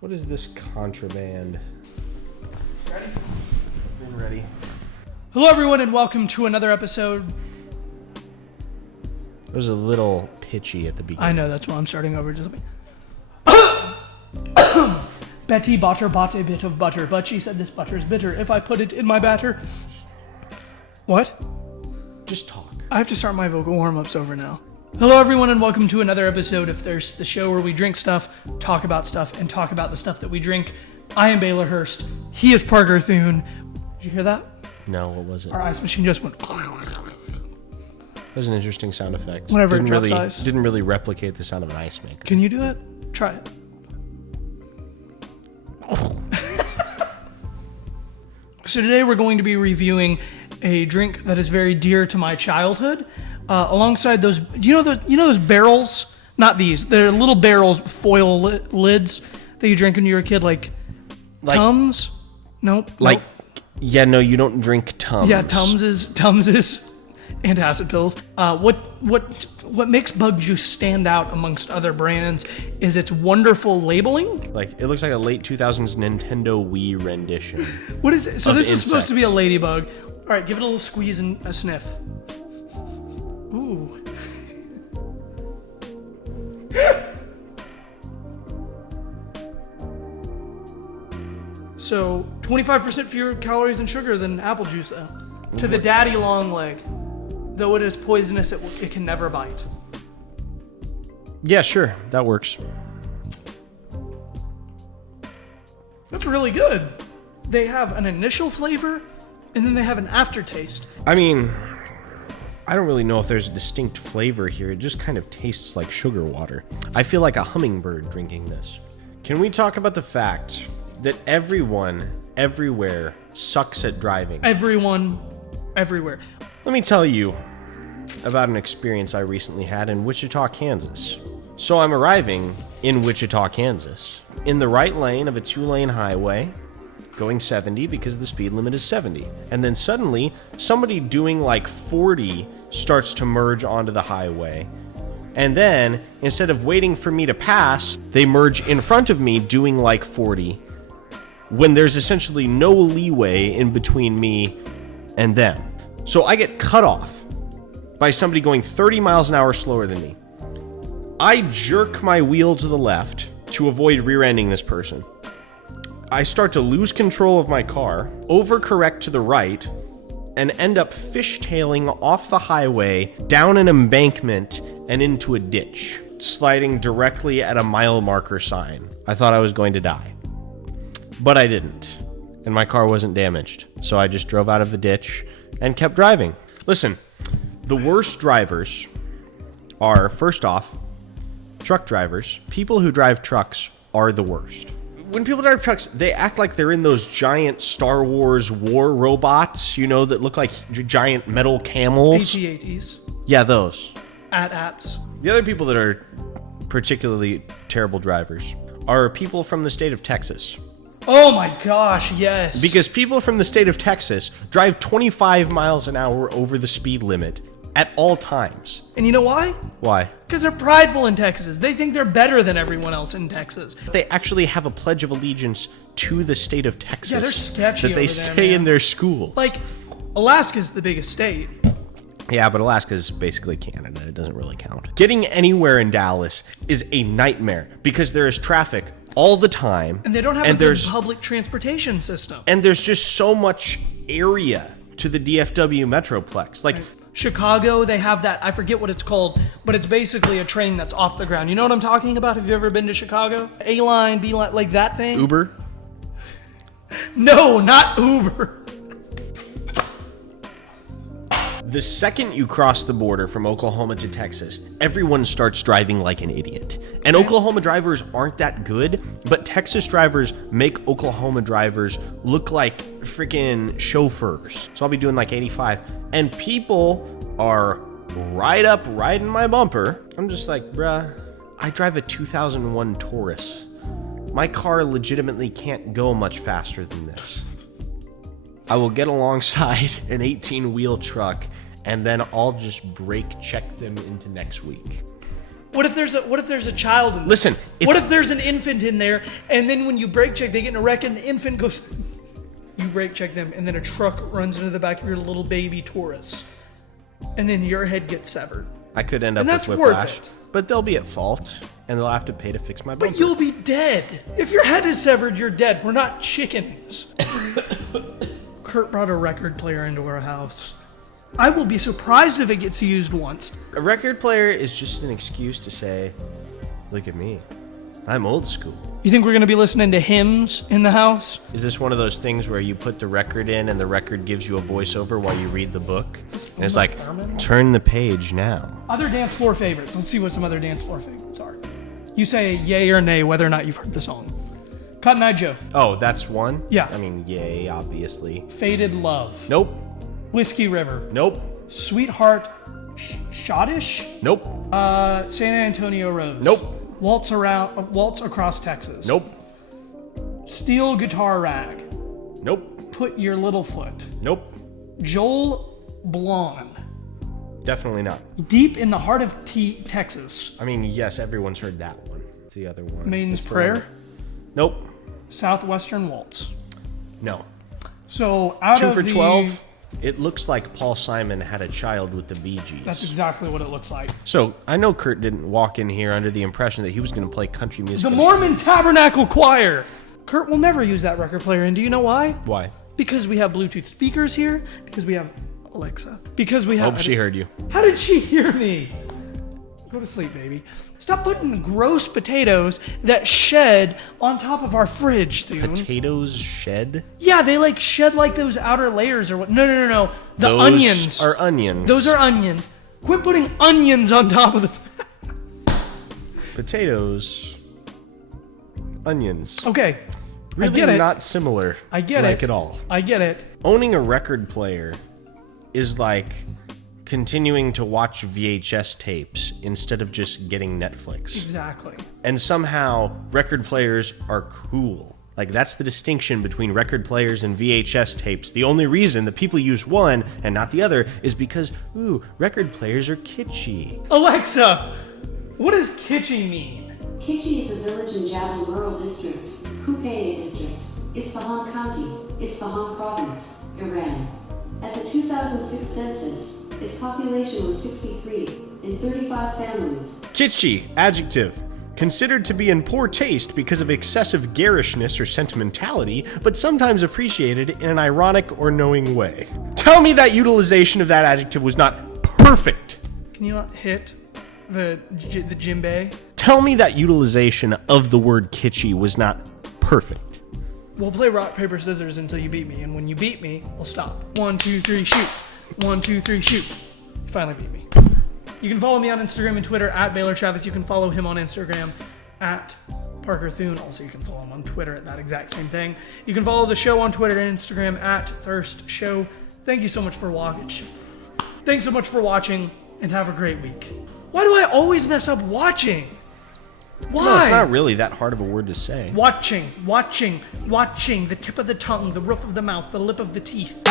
What is this contraband? Ready? I'm ready. Hello, everyone, and welcome to another episode. It was a little pitchy at the beginning. I know, that's why I'm starting over. Just Betty Botter bought a bit of butter, but she said this butter is bitter if I put it in my batter. What? Just talk. I have to start my vocal warm-ups over now. Hello, everyone, and welcome to another episode of Thirst, the show where we drink stuff, talk about stuff, and talk about the stuff that we drink. I am Baylor Hurst. He is Parker Thune. Did you hear that? No, what was it? Our ice machine just went... It was an interesting sound effect. Whenever it didn't drops really, ice. Didn't really replicate the sound of an ice maker. Can you do that? Try it. So today we're going to be reviewing a drink that is very dear to my childhood. Alongside those, do you know those barrels? Not these. They're little barrels with foil lids that you drink when you were a kid, like Tums. Nope. Like, yeah, no, you don't drink Tums. Yeah, Tums is antacid pills. What makes Bug Juice stand out amongst other brands is its wonderful labeling. Like, it looks like a late 2000s Nintendo Wii rendition. What is it? So this is supposed to be a insects. ladybug. All right, give it a little squeeze and a sniff. Ooh. So 25% fewer calories and sugar than apple juice, though. To the daddy long leg. Though it is poisonous, it can never bite. Yeah, sure. That works. That's really good. They have an initial flavor, and then they have an aftertaste. I mean, I don't really know if there's a distinct flavor here. It just kind of tastes like sugar water. I feel like a hummingbird drinking this. Can we talk about the fact that everyone, everywhere, sucks at driving? Everyone, everywhere. Let me tell you about an experience I recently had in Wichita, Kansas. So I'm arriving in Wichita, Kansas, in the right lane of a 2-lane highway, going 70 because the speed limit is 70. And then suddenly, somebody doing like 40 starts to merge onto the highway. And then, instead of waiting for me to pass, they merge in front of me doing like 40, when there's essentially no leeway in between me and them. So I get cut off by somebody going 30 miles an hour slower than me. I jerk my wheel to the left to avoid rear-ending this person. I start to lose control of my car, overcorrect to the right, and end up fishtailing off the highway, down an embankment, and into a ditch, sliding directly at a mile marker sign. I thought I was going to die. But I didn't, and my car wasn't damaged, so I just drove out of the ditch and kept driving. Listen, the worst drivers are, first off, truck drivers. People who drive trucks are the worst. When people drive trucks, they act like they're in those giant Star Wars war robots, you know, that look like giant metal camels. AT-ATs. Yeah, those. AT-ATs. The other people that are particularly terrible drivers are people from the state of Texas. Oh my gosh, yes. Because people from the state of Texas drive 25 miles an hour over the speed limit at all times. And you know why? Why? Because they're prideful in Texas. They think they're better than everyone else in Texas. They actually have a pledge of allegiance to the state of Texas. Yeah, they're sketchy that they over there, say man. in their schools. Like, Alaska's the biggest state. Yeah, but Alaska's basically Canada. It doesn't really count. Getting anywhere in Dallas is a nightmare because there is traffic all the time. And they don't have a good public transportation system. And there's just so much area to the DFW Metroplex. Like, Chicago, they have that, I forget what it's called, but it's basically a train that's off the ground. You know what I'm talking about? Have you ever been to Chicago? A-line, B-line, like that thing? Uber? No, not Uber. The second you cross the border from Oklahoma to Texas, everyone starts driving like an idiot. And Oklahoma drivers aren't that good, but Texas drivers make Oklahoma drivers look like freaking chauffeurs. So I'll be doing like 85. And people are right in my bumper. I'm just like, bruh, I drive a 2001 Taurus. My car legitimately can't go much faster than this. I will get alongside an 18-wheel truck, and then I'll just brake check them into next week. What if there's a child in there? Listen, What if there's an infant in there, and then when you brake check, they get in a wreck, and the infant goes... You brake check them, and then a truck runs into the back of your little baby Taurus. And then your head gets severed. I could end up And that's with worth whiplash. it. But they'll be at fault, and they'll have to pay to fix my bumper. But you'll be dead. If your head is severed, you're dead. We're not chickens. Curt brought a record player into our house. I will be surprised if it gets used once. A record player is just an excuse to say, look at me. I'm old school. You think we're going to be listening to hymns in the house? Is this one of those things where you put the record in and the record gives you a voiceover while you read the book? And it's like, turn the page now. Other dance floor favorites. Let's see what some other dance floor favorites are. You say yay or nay whether or not you've heard the song. Cotton Eye Joe. Oh, that's one? Yeah. I mean, yay, obviously. Faded Love. Nope. Whiskey River. Nope. Sweetheart Shottish. Nope. San Antonio Rose. Nope. Waltz Across Texas. Nope. Steel Guitar Rag. Nope. Put Your Little Foot. Nope. Joel Blonde. Definitely not. Deep in the Heart of Texas. I mean, yes, everyone's heard that one. It's the other one. Maiden's It's the Prayer. one- Nope. Southwestern Waltz. No. So out 2 of for the... 12. It looks like Paul Simon had a child with the Bee Gees. That's exactly what it looks like. So I know Curt didn't walk in here under the impression that he was going to play country music. The Mormon Tabernacle Choir. Curt will never use that record player, and do you know why? Why? Because we have Bluetooth speakers here. Because we have Alexa. Because we have... Hope she heard you. How did she hear me? Go to sleep, baby. Stop putting gross potatoes that shed on top of our fridge, Thune. Potatoes shed? Yeah, they like shed like those outer layers or what? No. The Those onions. are onions. Those are onions. Quit putting onions on top of the... Potatoes. Onions. Okay. Really I get it. not similar. I get like it. at all. I get it. Owning a record player is like continuing to watch VHS tapes instead of just getting Netflix. Exactly. And somehow record players are cool. Like, that's the distinction between record players and VHS tapes. The only reason that people use one and not the other is because, ooh, record players are kitschy. Alexa, what does kitschy mean? Kitchi is a village in Javan Rural District, Kupane District, Isfahan County, Isfahan Province, Iran. At the 2006 census, its population was 63 and 35 families. Kitschy, adjective. Considered to be in poor taste because of excessive garishness or sentimentality, but sometimes appreciated in an ironic or knowing way. Tell me that utilization of that adjective was not perfect. Can you not hit the djembe? Tell me that utilization of the word kitschy was not perfect. We'll play rock, paper, scissors until you beat me, and when you beat me, we'll stop. 1, 2, 3, shoot. 1, 2, 3, shoot. You finally beat me. You can follow me on Instagram and Twitter at Baylor Travis. You can follow him on Instagram at Parker Thune. Also, you can follow him on Twitter at that exact same thing. You can follow the show on Twitter and Instagram at Thirst Show. Thank you so much for watching. Thanks so much for watching, and have a great week. Why do I always mess up watching? Why? No, it's not really that hard of a word to say. Watching, the tip of the tongue, the roof of the mouth, the lip of the teeth.